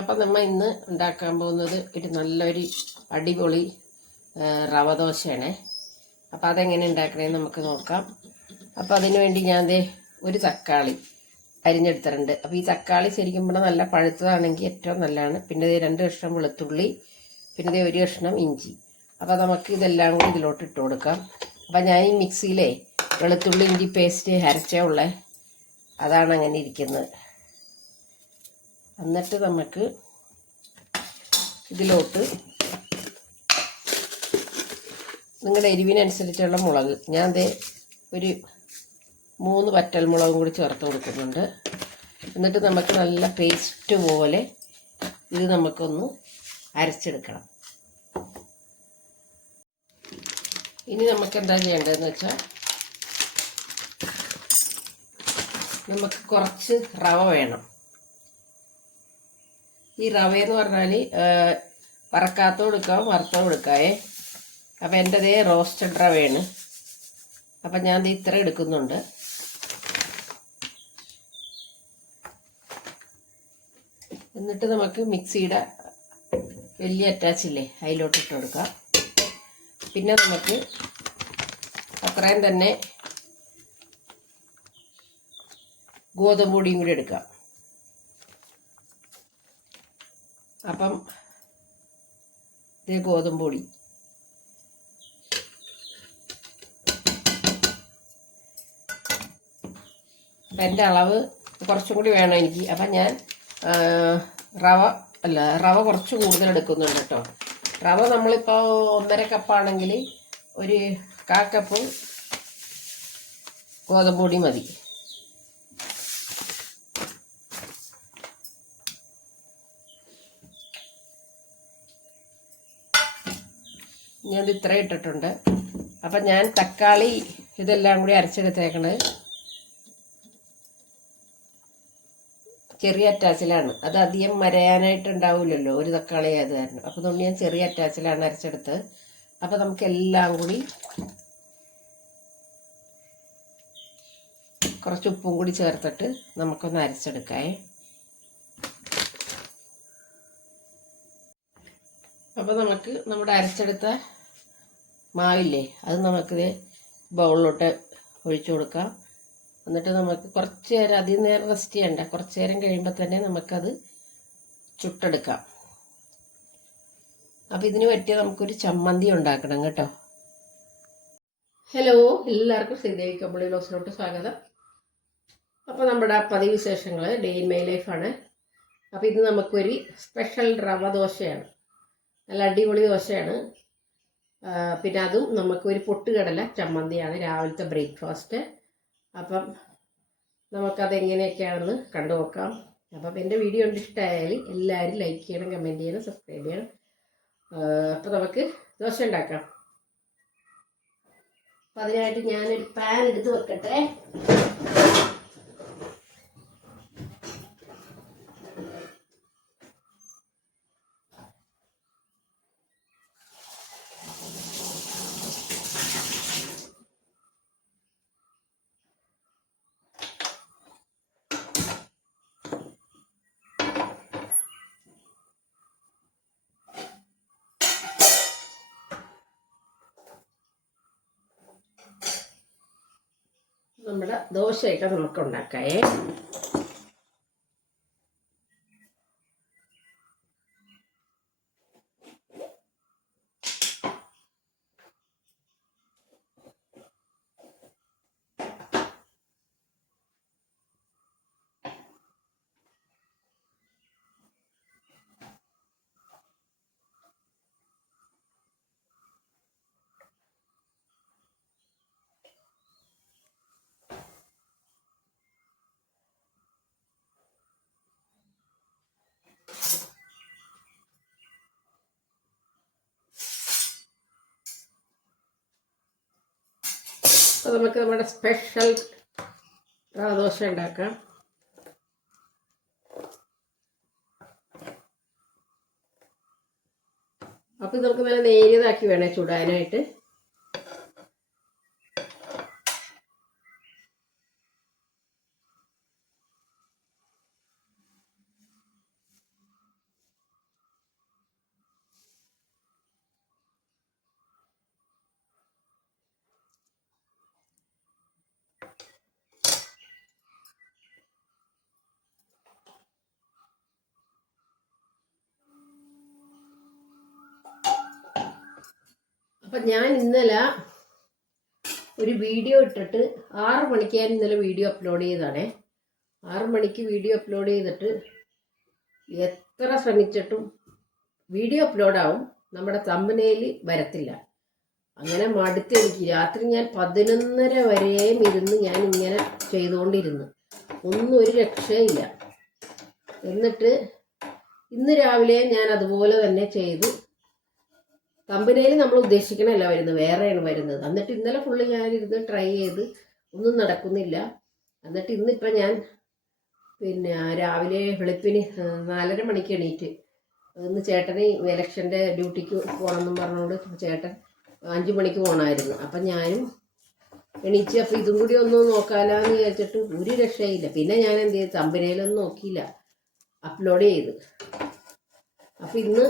അപ്പം നമ്മൾ ഇന്ന് ഉണ്ടാക്കാൻ പോകുന്നത് ഒരു നല്ലൊരു അടിപൊളി റവ ദോശയാണ്. അപ്പം അതെങ്ങനെ ഉണ്ടാക്കണേന്ന് നമുക്ക് നോക്കാം. അപ്പം അതിന് വേണ്ടി ഞാൻ ദേ ഒരു തക്കാളി അരിഞ്ഞെടുത്തിട്ടുണ്ട്. അപ്പം ഈ തക്കാളി ശരിക്കും പറഞ്ഞാൽ നല്ല പഴുത്തതാണെങ്കിൽ ഏറ്റവും നല്ലതാണ്. പിന്നെ ദേ രണ്ട് കഷ്ണം വെളുത്തുള്ളി പിന്നെ ദേ ഒരു കഷ്ണം ഇഞ്ചി. അപ്പം നമുക്ക് ഇതെല്ലാം കൂടി ഇതിലോട്ട് ഇട്ട് കൊടുക്കാം. അപ്പം ഞാൻ ഈ മിക്സിയിലെ വെളുത്തുള്ളി ഇഞ്ചി പേസ്റ്റ് അരച്ചേ ഉള്ളേ. അതാണ് അങ്ങനെ ഇരിക്കുന്നത്. എന്നിട്ട് നമുക്ക് ഇതിലോട്ട് നിങ്ങളുടെ എരിവിനനുസരിച്ചുള്ള മുളക്. ഞാൻ ദേ ഒരു മൂന്ന് വറ്റൽ മുളകും കൂടി ചേർത്ത് കൊടുക്കുന്നുണ്ട്. എന്നിട്ട് നമുക്ക് നല്ല പേസ്റ്റ് പോലെ ഇത് നമുക്കൊന്ന് അരച്ചെടുക്കണം. ഇനി നമുക്ക് എന്താ ചെയ്യേണ്ടതെന്ന് വെച്ചാൽ നമുക്ക് കുറച്ച് റവ വേണം. ഈ റവ എന്ന് പറഞ്ഞാൽ വറക്കാത്തോ എടുക്കാം വറുത്തോ എടുക്കാവേ അപ്പം എന്റെ ദേ റോസ്റ്റഡ് റവയാണ് അപ്പം ഞാൻ ഇത്ര എടുക്കുന്നുണ്ട്. എന്നിട്ട് നമുക്ക് മിക്സിയുടെ വലിയ അറ്റാച്ച് ഇല്ലേ അതിലോട്ട് ഇട്ട് കൊടുക്കാം. പിന്നെ നമുക്ക് അത്രയും തന്നെ ഗോതമ്പ് പൊടിയും കൂടി എടുക്കാം. അപ്പം ഇത് ഗോതമ്പ് പൊടി അപ്പം എന്റെ അളവ് കുറച്ചും കൂടി വേണം എനിക്ക്. അപ്പം ഞാൻ റവ അല്ല റവ കുറച്ച് കൂടുതൽ എടുക്കുന്നുണ്ട് കേട്ടോ. റവ നമ്മളിപ്പോൾ ഒന്നര കപ്പാണെങ്കിൽ ഒരു കാ കപ്പ് ഗോതമ്പ് പൊടി മതി. ഞാൻ ഇത്രയും ഇത്ര ഇട്ടിട്ടുണ്ട്. അപ്പം ഞാൻ തക്കാളി ഇതെല്ലാം കൂടി അരച്ചെടുത്തേക്കണത് ചെറിയ അറ്റാച്ചിലാണ്. അത് അധികം മരയാനായിട്ടുണ്ടാവില്ലല്ലോ ഒരു തക്കാളി ആയത് കാരണം. അപ്പോൾ അതുകൊണ്ട് ഞാൻ ചെറിയ അറ്റാച്ചിലാണ് അരച്ചെടുത്ത്. അപ്പോൾ നമുക്ക് എല്ലാം കൂടി കുറച്ച് ഉപ്പും കൂടി ചേർത്തിട്ട് നമുക്കൊന്ന് അരച്ചെടുക്കാം അപ്പോൾ നമുക്ക് നമ്മുടെ അരച്ചെടുത്ത മാവില്ലേ? അത് നമുക്കിത് ബൗളിലോട്ട് ഒഴിച്ചു കൊടുക്കാം. എന്നിട്ട് നമുക്ക് കുറച്ച് നേരം അധികം നേരം റെസ്റ്റ് ചെയ്യണ്ട. കുറച്ച് നേരം കഴിയുമ്പോൾ തന്നെ നമുക്കത് ചുട്ടെടുക്കാം. അപ്പം ഇതിന് പറ്റിയ നമുക്കൊരു ചമ്മന്തി ഉണ്ടാക്കണം കേട്ടോ. ഹലോ എല്ലാവർക്കും ശ്രീദേവി കമ്പിളി ലോസിലോട്ട് സ്വാഗതം. അപ്പോൾ നമ്മുടെ പതിവ് വിശേഷങ്ങൾ ഡേ ഇൻ മൈ ലൈഫാണ്. അപ്പോൾ ഇത് നമുക്കൊരു സ്പെഷ്യൽ റവ ദോശയാണ്. നല്ല അടിപൊളി ദോശയാണ്. പിന്നെ അതും നമുക്ക് ഒരു പൊട്ടുകടല ചമ്മന്തിയാണ് രാവിലത്തെ ബ്രേക്ക്ഫാസ്റ്റ്. അപ്പം നമുക്കതെങ്ങനെയൊക്കെയാണെന്ന് കണ്ടു നോക്കാം. അപ്പം എന്റെ വീഡിയോ ഇഷ്ടമായാൽ എല്ലാവരും ലൈക്ക് ചെയ്യണം കമന്റ് ചെയ്യണം സബ്സ്ക്രൈബ് ചെയ്യണം. അപ്പോൾ നമുക്ക് ദോശ ഉണ്ടാക്കാം. അപ്പം അതിനായിട്ട് ഞാനൊരു പാൻ എടുത്ത് വെക്കട്ടെ. നമ്മുടെ ദോശയൊക്കെ നമുക്ക് ഉണ്ടാക്കായേ അപ്പോൾ നമുക്ക് നമ്മുടെ സ്പെഷ്യൽ റവദോശ ഉണ്ടാക്കാം. അപ്പോൾ ഇത് നമുക്ക് നല്ല നേരിയതാക്കി വേണേ ചുടാനായിട്ട് അപ്പം ഞാൻ ഇന്നലെ ഒരു വീഡിയോ ഇട്ടിട്ട് ആറ് മണിക്ക് ഞാൻ ഇന്നലെ വീഡിയോ അപ്ലോഡ് ചെയ്തതാണേ. ആറ് മണിക്ക് വീഡിയോ അപ്ലോഡ് ചെയ്തിട്ട് എത്ര ശ്രമിച്ചിട്ടും വീഡിയോ അപ്ലോഡാവും നമ്മുടെ തമ്പനയിൽ വരത്തില്ല. അങ്ങനെ മടുത്ത് എനിക്ക്. രാത്രി ഞാൻ പതിനൊന്നര വരെയും ഇരുന്ന് ഞാൻ ഇങ്ങനെ ചെയ്തുകൊണ്ടിരുന്നു. ഒന്നും ഒരു രക്ഷയില്ല എന്നിട്ട് ഇന്ന് രാവിലെ ഞാൻ അതുപോലെ തന്നെ ചെയ്തു. കമ്പനിയിൽ നമ്മൾ ഉദ്ദേശിക്കണമല്ല വരുന്നത് വേറെയാണ് വരുന്നത്. എന്നിട്ട് ഇന്നലെ ഫുള്ള് ഞാനിരുന്ന് ട്രൈ ചെയ്ത് ഒന്നും നടക്കുന്നില്ല. എന്നിട്ട് ഇന്നിപ്പം ഞാൻ പിന്നെ രാവിലെ വെളുപ്പിന് നാലര മണിക്ക് എണീറ്റ്. ഇന്ന് ചേട്ടന് ഇലക്ഷന്റെ ഡ്യൂട്ടിക്ക് പോകണമെന്നും പറഞ്ഞുകൊണ്ട് ചേട്ടൻ അഞ്ച് മണിക്ക് പോകണമായിരുന്നു അപ്പം ഞാനും എണീച്ച് അപ്പം ഇതും കൂടി ഒന്ന് നോക്കാലാന്ന് വിചാരിച്ചിട്ട് ഒരു രക്ഷയില്ല. പിന്നെ ഞാൻ എന്ത് ചെയ്തു? തമ്പനയിലൊന്നും നോക്കിയില്ല. അപ്ലോഡ് ചെയ്ത്. അപ്പം ഇന്ന്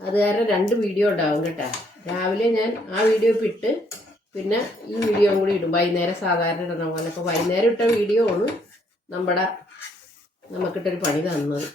അത് കാരണം രണ്ട് വീഡിയോ ഉണ്ടാവും കേട്ടോ. രാവിലെ ഞാൻ ആ വീഡിയോ ഇട്ട് പിന്നെ ഈ വീഡിയോ കൂടി ഇടും. വൈകുന്നേരം സാധാരണ ഇടുന്ന പോലെ. അപ്പോൾ വൈകുന്നേരം ഇട്ട വീഡിയോ ആണ് നമ്മുടെ നമുക്കിട്ടൊരു പണി തന്നത്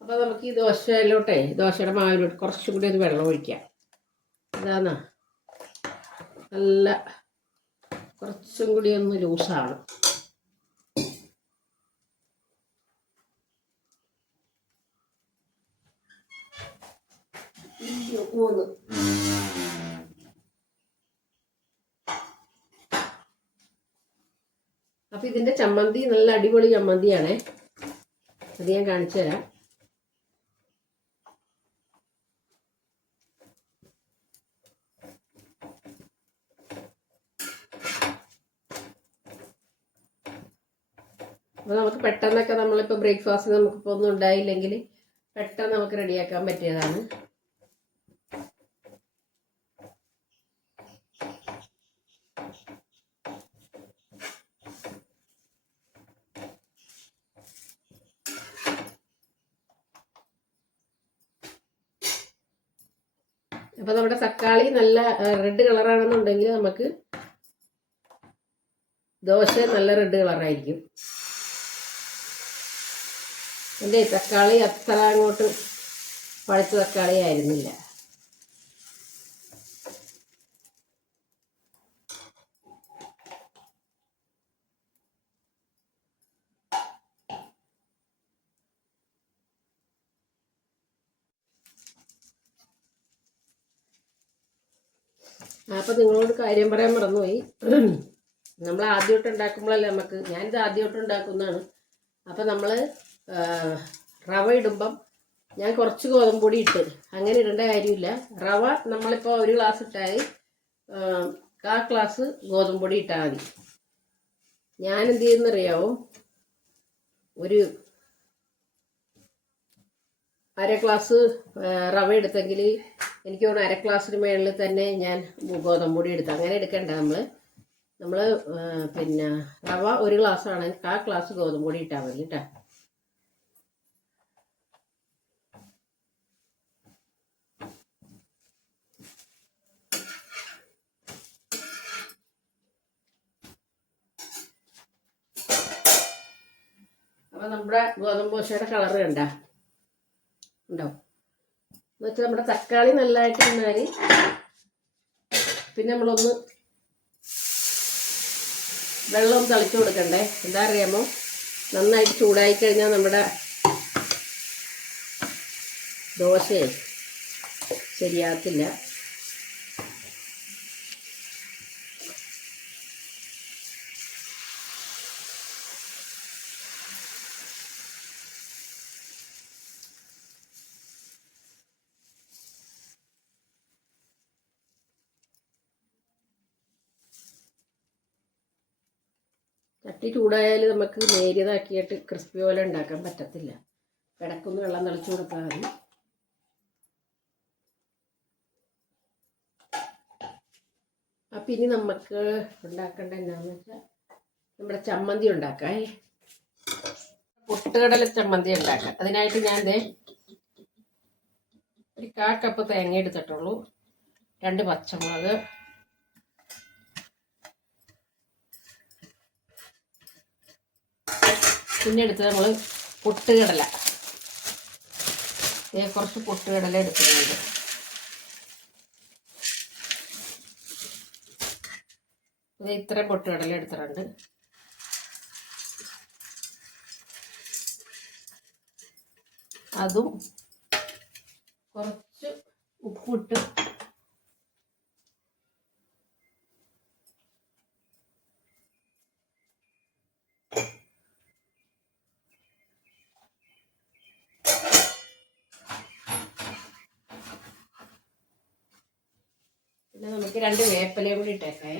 അപ്പോൾ നമുക്ക് ഈ ദോശയിലോട്ടെ ദോശയുടെ മാവിലോട്ട് കുറച്ചും കൂടി ഒരു വെള്ളം ഒഴിക്കാം അതാന്ന നല്ല കുറച്ചും കൂടി ഒന്ന് ലൂസാണ് മൂന്ന്. അപ്പൊ ഇതിന്റെ ചമ്മന്തി നല്ല അടിപൊളി ചമ്മന്തിയാണേ. അത് ഞാൻ കാണിച്ചു തരാം അപ്പോൾ നമുക്ക് പെട്ടെന്നൊക്കെ നമ്മളിപ്പോൾ ബ്രേക്ക്ഫാസ്റ്റ് നമുക്കിപ്പോൾ ഒന്നും ഉണ്ടായില്ലെങ്കിൽ പെട്ടെന്ന് നമുക്ക് റെഡിയാക്കാൻ പറ്റിയതാണ്. അപ്പോൾ നമ്മുടെ തക്കാളി നല്ല റെഡ് കളറാണെന്നുണ്ടെങ്കിൽ നമുക്ക് ദോശ നല്ല റെഡ് കളറായിരിക്കും എന്റെ തക്കാളി അത്ര അങ്ങോട്ട് പഴുത്ത തക്കാളി ആയിരുന്നില്ല. അപ്പം നിങ്ങളോട് കാര്യം പറയാൻ മറന്നുപോയി. നമ്മൾ ആദ്യമായിട്ട് ഉണ്ടാക്കുമ്പോഴല്ലേ നമുക്ക്? ഞാനിത് ആദ്യമായിട്ട് ഉണ്ടാക്കുന്നതാണ്. അപ്പം നമ്മൾ റവ ഇടുമ്പം ഞാൻ കുറച്ച് ഗോതമ്പ് പൊടി ഇട്ട്. അങ്ങനെ ഇടേണ്ട കാര്യമില്ല. റവ നമ്മളിപ്പോൾ ഒരു ഗ്ലാസ് ഇട്ടാൽ കാ ഗ്ലാസ് ഗോതമ്പ് പൊടി ഇട്ടാൽ മതി. ഞാൻ എന്ത് ചെയ്യുന്നറിയാവോ ഒരു അര ഗ്ലാസ് റവ എടുത്തെങ്കിൽ എനിക്ക് തോന്നുന്നു അര ഗ്ലാസ്സിന് മുകളിൽ തന്നെ ഞാൻ ഗോതമ്പ് പൊടി എടുത്തു. അങ്ങനെ എടുക്കണ്ട നമ്മൾ നമ്മൾ പിന്നെ റവ ഒരു ഗ്ലാസ് ആണെങ്കിൽ ആ ഗ്ലാസ് ഗോതമ്പ് പൊടി ഇട്ടാൽ മതി കേട്ടോ. അപ്പോൾ നമ്മുടെ ഗോതമ്പ് ദോശയുടെ കളറ് കണ്ട? ഉണ്ടോ? എന്ന് വെച്ചാൽ നമ്മുടെ തക്കാളി നല്ലതായിട്ട് നിന്നാൽ പിന്നെ നമ്മളൊന്ന് വെള്ളം തളിച്ചു കൊടുക്കണ്ടേ? എന്താ അറിയാമോ? നന്നായിട്ട് ചൂടായി കഴിഞ്ഞാൽ നമ്മുടെ ദോശയെ ശരിയാകത്തില്ല. ചൂടായാൽ നമുക്ക് നേരിയതാക്കിയിട്ട് ക്രിസ്പി പോലെ ഉണ്ടാക്കാൻ പറ്റത്തില്ല. കിടക്കുന്ന വെള്ളം തളിച്ചു കൊടുത്താൽ മതി. അപ്പം ഇനി നമുക്ക് ഉണ്ടാക്കേണ്ട എന്താണെന്ന് വെച്ചാൽ നമ്മുടെ ചമ്മന്തി ഉണ്ടാക്കാം. പൊട്ടുകടല ചമ്മന്തി ഉണ്ടാക്കാം. അതിനായിട്ട് ഞാൻ ദേ ഒരു കാ കപ്പ് തേങ്ങ എടുത്തിട്ടുള്ളൂ. രണ്ട് പച്ചമുളക് പിന്നെ എടുത്തത് നമ്മൾ പൊട്ടുകടല കുറച്ച് പൊട്ടുകടല എടുക്കുന്നുണ്ട് ഇത്ര പൊട്ടുകടല എടുത്തിട്ടുണ്ട്. അതും കുറച്ച് ഉപ്പിട്ട് രണ്ട് വേപ്പിലയും കൂടി ഇട്ടേക്കേ.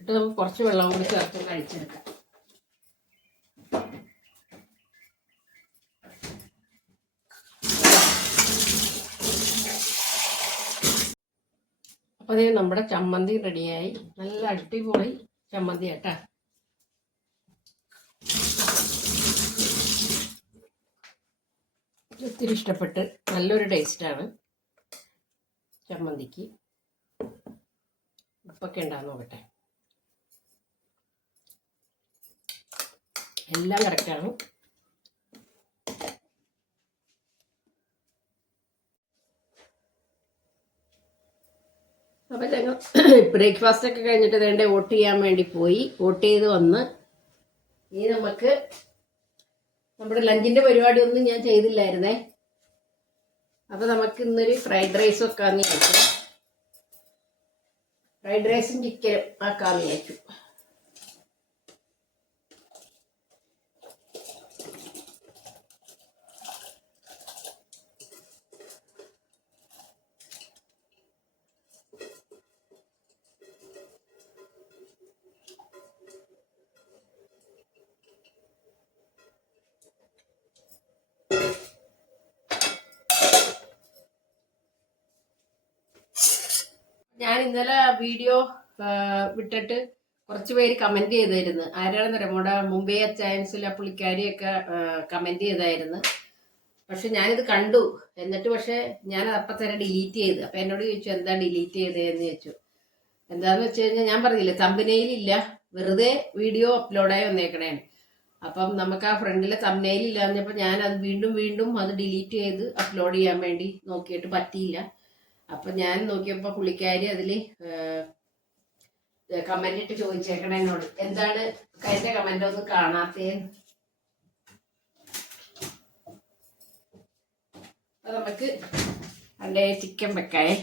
എന്നിട്ട് നമുക്ക് കുറച്ച് വെള്ളം കൂടി ചേർത്ത് കഴിച്ചെടുക്കാം. അപ്പോൾ നമ്മുടെ ചമ്മന്തി റെഡിയായി നല്ല അടിപൊളി ചമ്മന്തി കേട്ടാ ഒത്തിരി ഇഷ്ടപ്പെട്ട് നല്ലൊരു ടേസ്റ്റാണ് ചമ്മന്തിക്ക്. ഉപ്പൊക്കെ ഉണ്ടാകുന്ന നോക്കട്ടെ. എല്ലാം കറക്റ്റാണ് അപ്പൊ ഞങ്ങൾ ബ്രേക്ക്ഫാസ്റ്റ് ഒക്കെ കഴിഞ്ഞിട്ട് വേണ്ട വോട്ട് ചെയ്യാൻ വേണ്ടി പോയി. വോട്ട് ചെയ്ത് വന്ന് ഇനി നമുക്ക് നമ്മുടെ ലഞ്ചിന്റെ പരിപാടി ഒന്നും ഞാൻ ചെയ്തില്ലായിരുന്നേ. അപ്പൊ നമുക്ക് ഇന്നൊരു ഫ്രൈഡ് റൈസ് വെക്കാമെന്ന് വിചാരിച്ചു. ഫ്രൈഡ് റൈസും ചിക്കനും ആക്കാമെന്ന് വിചാരിച്ചു. വിട്ടിട്ട് കുറച്ച് പേര് കമന്റ് ചെയ്തായിരുന്നു. ആരാണെന്ന് അറിയാം നമ്മുടെ മുംബൈ അച്ചായൻസിലെ പുള്ളിക്കാരിയൊക്കെ കമന്റ് ചെയ്തായിരുന്നു. പക്ഷെ ഞാനിത് കണ്ടു. എന്നിട്ട് പക്ഷെ ഞാൻ അപ്പം തന്നെ ഡിലീറ്റ് ചെയ്ത്. അപ്പം എന്നോട് ചോദിച്ചു എന്താ ഡിലീറ്റ് ചെയ്തതെന്ന് ചോദിച്ചു. എന്താന്ന് വെച്ച് കഴിഞ്ഞാൽ ഞാൻ പറഞ്ഞില്ല തമ്പനയിലില്ല വെറുതെ വീഡിയോ അപ്ലോഡായി വന്നേക്കണേ അപ്പം നമുക്ക് ആ ഫ്രണ്ടിലെ തമ്പനയിൽ എന്നപ്പോൾ ഞാൻ അത് വീണ്ടും വീണ്ടും അത് ഡിലീറ്റ് ചെയ്ത് അപ്ലോഡ് ചെയ്യാൻ വേണ്ടി നോക്കിയിട്ട് പറ്റിയില്ല. അപ്പം ഞാൻ നോക്കിയപ്പോൾ പുള്ളിക്കാരി അതിൽ കമന്റ് ഇട്ട് ചോദിച്ചേക്കണ എന്നോട്. എന്താണ് എന്റെ കമന്റ് ഒന്നും കാണാത്തേ? നമുക്ക് അതിന്റെ ചിക്കൻ വെക്കായേ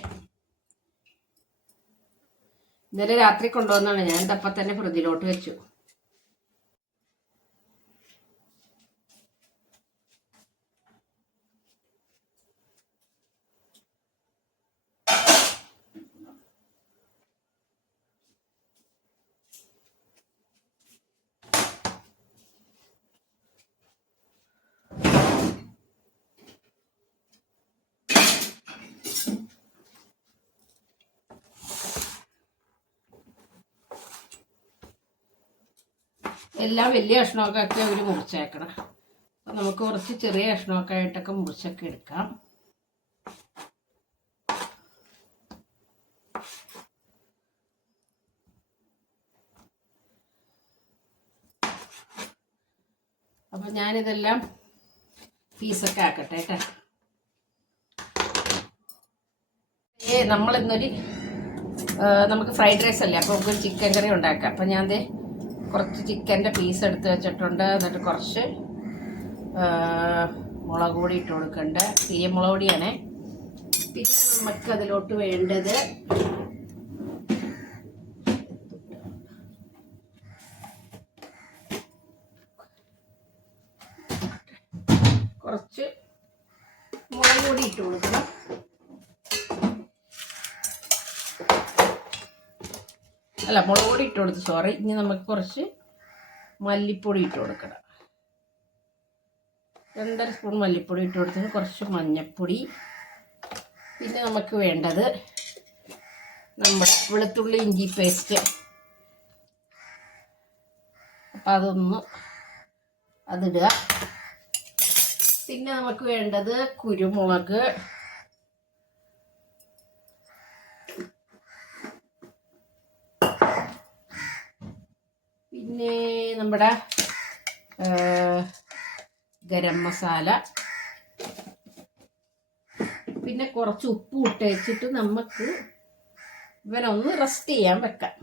ഇന്നലെ രാത്രി കൊണ്ടുവന്നാണ്. ഞാൻ ഇതപ്പം തന്നെ ഫ്രിഡ്ജിലോട്ട് വെച്ചു. എല്ലാം വലിയ കഷ്ണമൊക്കെ ആക്കി അവർ മുറിച്ചേക്കണം. അപ്പം നമുക്ക് കുറച്ച് ചെറിയ കഷ്ണമൊക്കെ ആയിട്ടൊക്കെ മുറിച്ചൊക്കെ എടുക്കാം. അപ്പം ഞാനിതെല്ലാം പീസൊക്കെ ആക്കട്ടെ കേട്ടോ ഏ നമ്മളിന്നൊരു നമുക്ക് ഫ്രൈഡ് റൈസ് അല്ലേ അപ്പോൾ നമുക്ക് ചിക്കൻ കറി ഉണ്ടാക്കാം. അപ്പം ഞാൻ കുറച്ച് ചിക്കന്റെ പീസ് എടുത്ത് വെച്ചിട്ടുണ്ട്. എന്നിട്ട് കുറച്ച് മുളക് പൊടി ഇട്ട് കൊടുക്കണ്ട. പിരിയ മുളക് പൊടിയാണേ. പിന്നെ നമുക്ക് അതിലോട്ട് വേണ്ടത് കുറച്ച് മുളക് പൊടി ഇട്ട് കൊടുക്കണം അല്ല മുളക് പൊടി ഇട്ട് കൊടുത്തു സോറി ഇനി നമുക്ക് കുറച്ച് മല്ലിപ്പൊടി ഇട്ട് കൊടുക്കണം. രണ്ടര സ്പൂൺ മല്ലിപ്പൊടി ഇട്ട് കൊടുത്തിട്ട് കുറച്ച് മഞ്ഞൾപ്പൊടി പിന്നെ നമുക്ക് വേണ്ടത് നമ്മുടെ വെളുത്തുള്ളി ഇഞ്ചി പേസ്റ്റ്. അപ്പം അതൊന്ന് അതിടുക. പിന്നെ നമുക്ക് വേണ്ടത് കുരുമുളക്. പിന്നെ നമ്മുടെ ഗരം മസാല. പിന്നെ കുറച്ച് ഉപ്പ് ഇട്ടേച്ചിട്ട് നമുക്ക് ഇവനൊന്ന് റെസ്റ്റ് ചെയ്യാൻ വെക്കാം.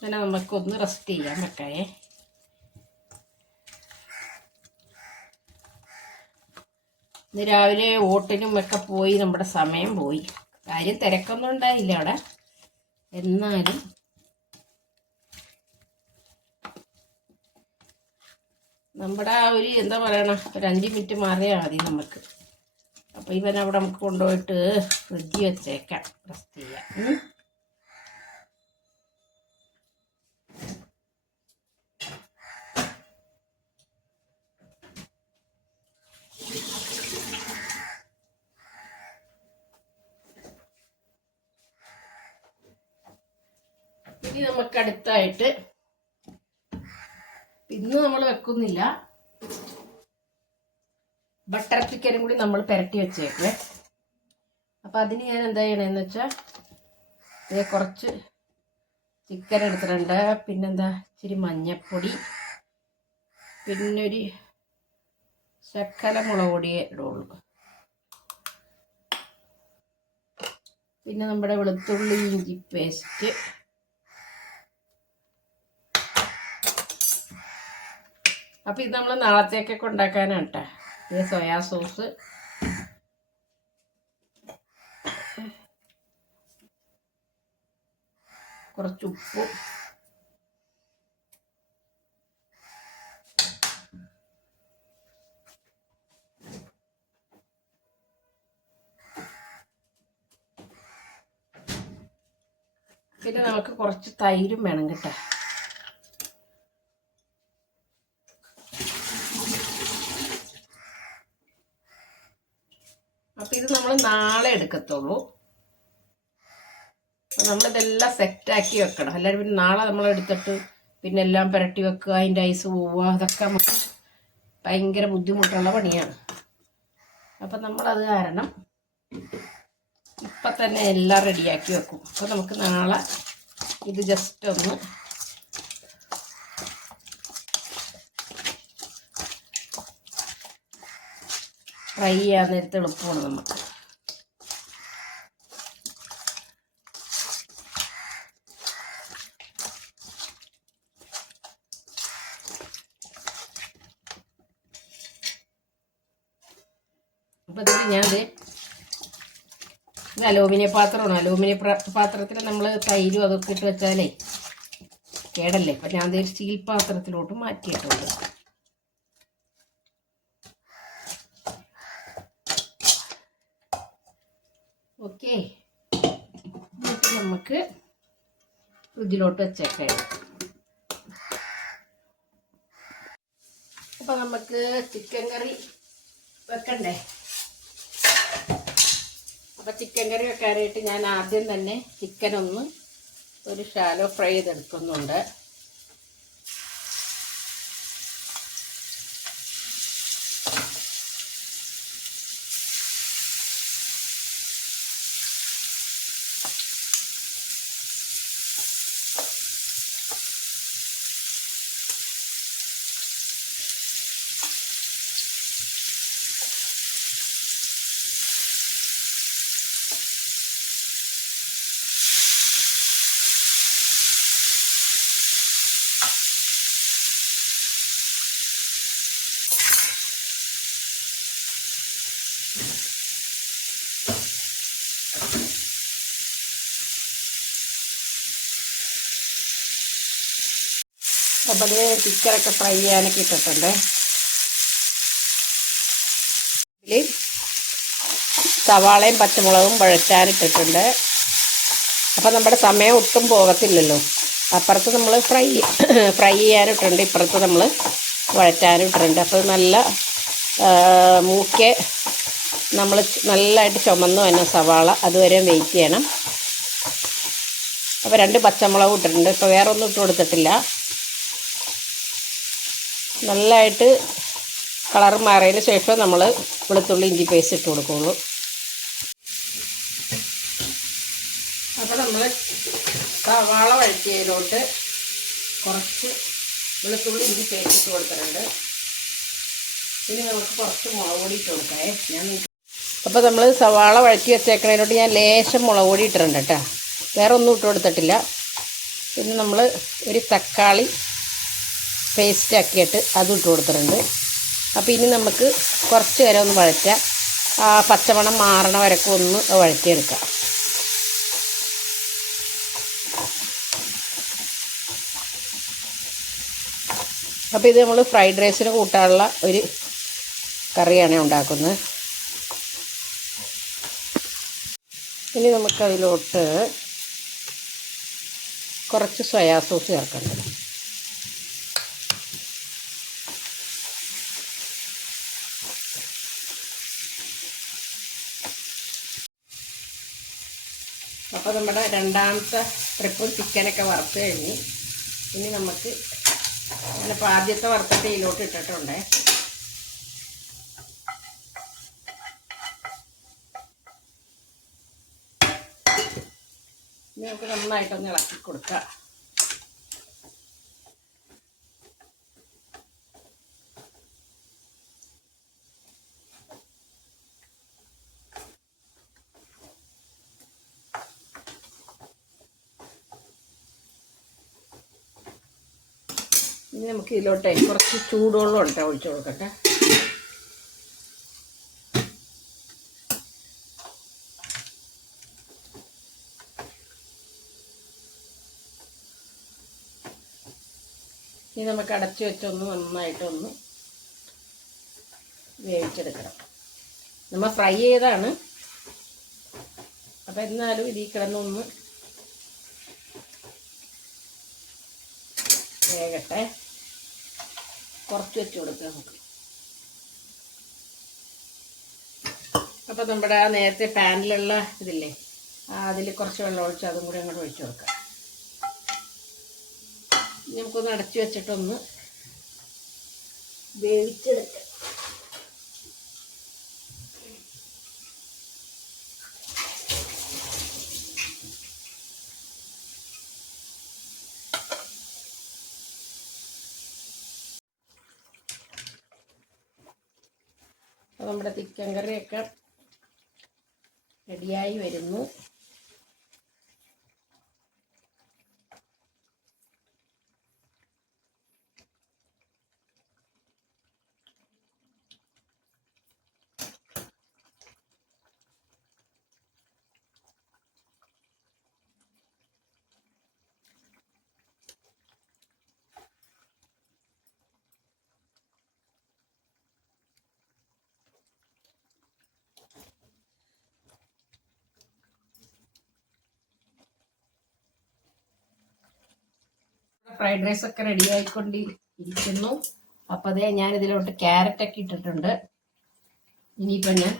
ഇവനെ നമുക്കൊന്ന് റെസ്റ്റ് ചെയ്യാൻ വെക്കായേ ഇന്ന് രാവിലെ ഓട്ടിനും ഒക്കെ പോയി നമ്മുടെ സമയം പോയി. കാര്യം തിരക്കൊന്നും ഉണ്ടായില്ല അവിടെ. എന്നാലും നമ്മുടെ ആ ഒരു എന്താ പറയണ ഒരു അഞ്ച് മിനിറ്റ് മാറിയാൽ മതി നമുക്ക്. അപ്പോൾ ഇവൻ അവിടെ നമുക്ക് കൊണ്ടുപോയിട്ട് ഫ്രിഡ്ജിൽ വെച്ചേക്കാം. റെസ്റ്റ് ചെയ്യാം ഉം. ഇനി അടുത്തായിട്ട് ഇന്ന് നമ്മൾ വെക്കുന്നില്ല. ബട്ടർ ചിക്കനും കൂടി നമ്മൾ പുരട്ടി വെച്ചേക്കുവേ അപ്പം അതിന് ഞാൻ എന്താ ചെയ്യണമെന്ന് വെച്ചാൽ ഇതേ കുറച്ച് ചിക്കൻ എടുത്തിട്ടുണ്ട്. പിന്നെന്താ ഇച്ചിരി മഞ്ഞപ്പൊടി പിന്നെ ഒരു ശക്കല മുളക് ഇടുള്ളൂ. പിന്നെ നമ്മുടെ വെളുത്തുള്ളി ഇഞ്ചി പേസ്റ്റ് അപ്പം ഇത് നമ്മൾ നാളത്തേക്കൊക്കെ ഉണ്ടാക്കാനാണ് കേട്ടോ സോയാ സോസ്. കുറച്ച് ഉപ്പും. പിന്നെ നമുക്ക് കുറച്ച് തൈരും വേണം കേട്ടോ അപ്പം ഇത് നാളെ എടുക്കത്തുള്ളൂ. അപ്പം നമ്മളിതെല്ലാം സെറ്റാക്കി വെക്കണം. അല്ലാതെ പിന്നെ നാളെ നമ്മൾ എടുത്തിട്ട് പിന്നെ എല്ലാം പുരട്ടി വെക്കുക അതിന്റെ ഐസ് പോവുക അതൊക്കെ നമുക്ക് ഭയങ്കര ബുദ്ധിമുട്ടുള്ള പണിയാണ്. അപ്പം നമ്മളത് കാരണം ഇപ്പം തന്നെ എല്ലാം റെഡിയാക്കി വെക്കും. അപ്പോൾ നമുക്ക് നാളെ ഇത് ജസ്റ്റ് ഒന്ന് ഫ്രൈ ചെയ്യാൻ നേരത്തെ എളുപ്പമാണ് നമുക്ക് അപ്പം ഇതിൽ ഞാൻ ഇത് ഇത് അലൂമിനിയ പാത്രമാണ്. അലൂമിനിയ പാത്രത്തിൽ നമ്മൾ തൈരും അതൊക്കെ ഇട്ട് വെച്ചാലേ കേടല്ലേ? അപ്പം ഞാൻ ഇത് സ്റ്റീൽ പാത്രത്തിലോട്ട് മാറ്റിയിട്ടുണ്ട്. ഓക്കെ. നമുക്ക് ഫ്രിഡ്ജിലോട്ട് വെച്ചേക്കാം. അപ്പം നമുക്ക് ചിക്കൻ കറി വെക്കണ്ടേ? അപ്പം ചിക്കൻ കറി വെക്കാനായിട്ട് ഞാൻ ആദ്യം തന്നെ ചിക്കൻ ഒന്ന് ഒരു ഷാലോ ഫ്രൈ ചെയ്തെടുക്കുന്നുണ്ട്. അപ്പം അത് ചിക്കനൊക്കെ ഫ്രൈ ചെയ്യാനൊക്കെ ഇട്ടിട്ടുണ്ട്. സവാളയും പച്ചമുളകും വഴറ്റാനിട്ടിട്ടുണ്ട് അപ്പം നമ്മുടെ സമയം ഒട്ടും പോകത്തില്ലല്ലോ. അപ്പുറത്ത് നമ്മൾ ഫ്രൈ ഫ്രൈ ചെയ്യാനിട്ടുണ്ട് ഇപ്പുറത്ത് നമ്മൾ വഴറ്റാനിട്ടിട്ടുണ്ട് അപ്പോൾ നല്ല മൂക്കെ നമ്മൾ നല്ലതായിട്ട് ചുമന്ന് തന്നെ സവാള അതുവരെ വെയിറ്റ് ചെയ്യണം. അപ്പോൾ രണ്ട് പച്ചമുളക് ഇട്ടിട്ടുണ്ട്. ഇപ്പോൾ വേറെ ഒന്നും ഇട്ട് കൊടുത്തിട്ടില്ല. നല്ലതായിട്ട് കളർ മാറിയതിന് ശേഷം നമ്മൾ വെളുത്തുള്ളി ഇഞ്ചി പേസ്റ്റ് ഇട്ട് കൊടുക്കുള്ളൂ അപ്പോൾ നമ്മൾ സവാള വഴറ്റിയതിലോട്ട് കുറച്ച് വെളുത്തുള്ളി ഇഞ്ചി പേസ്റ്റ് ഇട്ട് കൊടുത്തിട്ടുണ്ട്. ഇനി നമുക്ക് കുറച്ച് മുളക് പൊടി ഇട്ട് കൊടുക്കാം. ഞാൻ അപ്പോൾ നമ്മൾ സവാള വഴറ്റി വെച്ചേക്കണതിനോട്ട് ഞാൻ ലേശം മുളക് പൊടി ഇട്ടിട്ടുണ്ട് കേട്ടോ. വേറെ ഒന്നും ഇട്ട് കൊടുത്തിട്ടില്ല. പിന്നെ നമ്മൾ ഒരു തക്കാളി പേസ്റ്റ് ആക്കിയിട്ട് അതും ഇട്ട് കൊടുത്തിട്ടുണ്ട്. അപ്പോൾ ഇനി നമുക്ക് കുറച്ച് നേരം ഒന്ന് വഴറ്റാം. ആ പച്ചമണം മാറണ വരക്ക് ഒന്ന് വഴറ്റിയെടുക്കാം. അപ്പോൾ ഇത് നമ്മൾ ഫ്രൈഡ് റൈസിന് കൂട്ടാനുള്ള ഒരു കറിയാണ് ഉണ്ടാക്കുന്നത്. ഇനി നമുക്കതിലോട്ട് കുറച്ച് സോയാ സോസ് ചേർക്കണം നമ്മുടെ രണ്ടാമത്തെ ട്രിപ്പ് ചിക്കനൊക്കെ വറുത്ത് കഴിഞ്ഞ് ഇനി നമുക്ക് ഞാനിപ്പോൾ ആദ്യത്തെ വറുത്തിട്ട് ഇതിലോട്ട് ഇട്ടിട്ടുണ്ട്. ഇനി നമുക്ക് നന്നായിട്ടൊന്ന് ഇളക്കി കൊടുക്കാം. ഇനി നമുക്ക് ഇതിലോട്ടേ കുറച്ച് ചൂടുവെള്ളം ഉണ്ട് ഒഴിച്ചു കൊടുക്കട്ടെ? ഇനി നമുക്ക് അടച്ചു വെച്ചൊന്ന് നന്നായിട്ടൊന്ന് വേവിച്ചെടുക്കണം. നമ്മൾ ഫ്രൈ ചെയ്താണ്. അപ്പം എന്നാലും ഇതിൽ കിടന്നൊന്ന് വേകട്ടെ. കുറച്ച് വെച്ച് കൊടുക്കാം നമുക്ക്. അപ്പോൾ നമ്മുടെ ആ നേരത്തെ പാനിലുള്ള ഇതില്ലേ അതിൽ കുറച്ച് വെള്ളം ഒഴിച്ച് അതും കൂടി അങ്ങോട്ട് ഒഴിച്ച് കൊടുക്കാം. നമുക്കൊന്ന് അടച്ചു വെച്ചിട്ടൊന്ന് വേവിച്ചെടുക്കാം അപ്പോൾ നമ്മുടെ ചിക്കൻ കറിയൊക്കെ റെഡിയായി വരുന്നു. ഫ്രൈഡ് റൈസ് ഒക്കെ റെഡി ആയിക്കൊണ്ട് ഇരിക്കുന്നു അപ്പോൾ അതേ ഞാൻ ഇതിലോട്ട് ക്യാരറ്റ് ഒക്കെ ഇട്ടിട്ടുണ്ട്. ഇനിയിപ്പോൾ ഞാൻ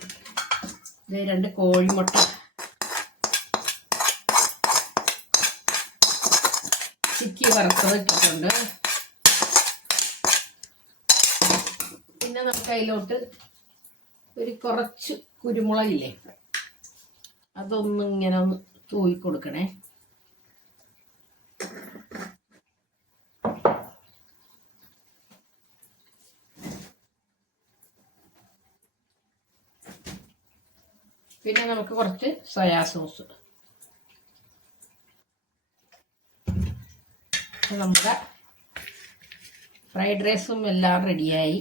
ഇത് രണ്ട് കോഴിമുട്ട. ചിക്കി വറുത്തത് ഇട്ടിട്ടുണ്ട്. പിന്നെ നമുക്ക് അതിലോട്ട് ഒരു കുറച്ച് കുരുമുളകില്ലേ? അതൊന്നും ഇങ്ങനെ ഒന്ന് തൂയി കൊടുക്കണേ പിന്നെ നമുക്ക് കുറച്ച് സോയാ സോസ് നമ്മുടെ ഫ്രൈഡ് റൈസും എല്ലാം റെഡിയായി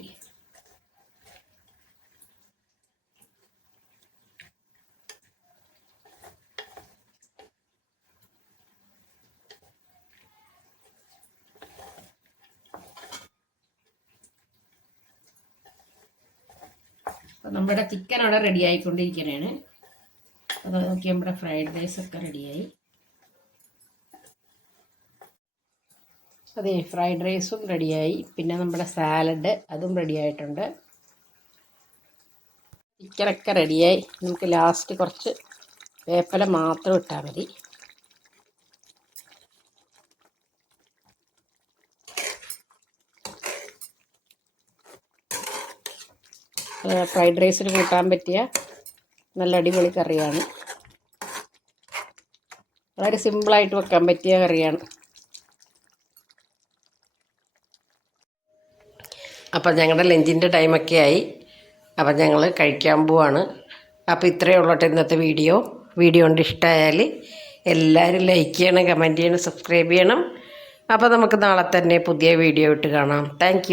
നമ്മുടെ ചിക്കൻ അവിടെ റെഡി ആയിക്കൊണ്ടിരിക്കുകയാണ് അത് നോക്കി നമ്മുടെ ഫ്രൈഡ് റൈസ് ഒക്കെ റെഡിയായി അതെ ഫ്രൈഡ് റൈസും റെഡിയായി പിന്നെ നമ്മുടെ സാലഡ് അതും റെഡിയായിട്ടുണ്ട് ചിക്കനൊക്കെ റെഡിയായി നമുക്ക് ലാസ്റ്റ് കുറച്ച് വേപ്പല മാത്രം ഇട്ടാൽ മതി. ഫ്രൈഡ് റൈസിന് കൂട്ടാൻ പറ്റിയ നല്ല അടിപൊളി കറിയാണ്. വളരെ സിമ്പിളായിട്ട് വെക്കാൻ പറ്റിയ കറിയാണ്. അപ്പം ഞങ്ങളുടെ ലഞ്ചിന്റെ ടൈമൊക്കെ ആയി. അപ്പം ഞങ്ങൾ കഴിക്കാൻ പോവാണ്. അപ്പോൾ ഇത്രയേ ഉള്ളട്ടെ ഇന്നത്തെ വീഡിയോ. വീഡിയോ കൊണ്ട് ഇഷ്ടമായാൽ എല്ലാവരും ലൈക്ക് ചെയ്യണം കമന്റ് ചെയ്യണം സബ്സ്ക്രൈബ് ചെയ്യണം. അപ്പോൾ നമുക്ക് നാളെ തന്നെ പുതിയ വീഡിയോ ഇട്ട് കാണാം. താങ്ക്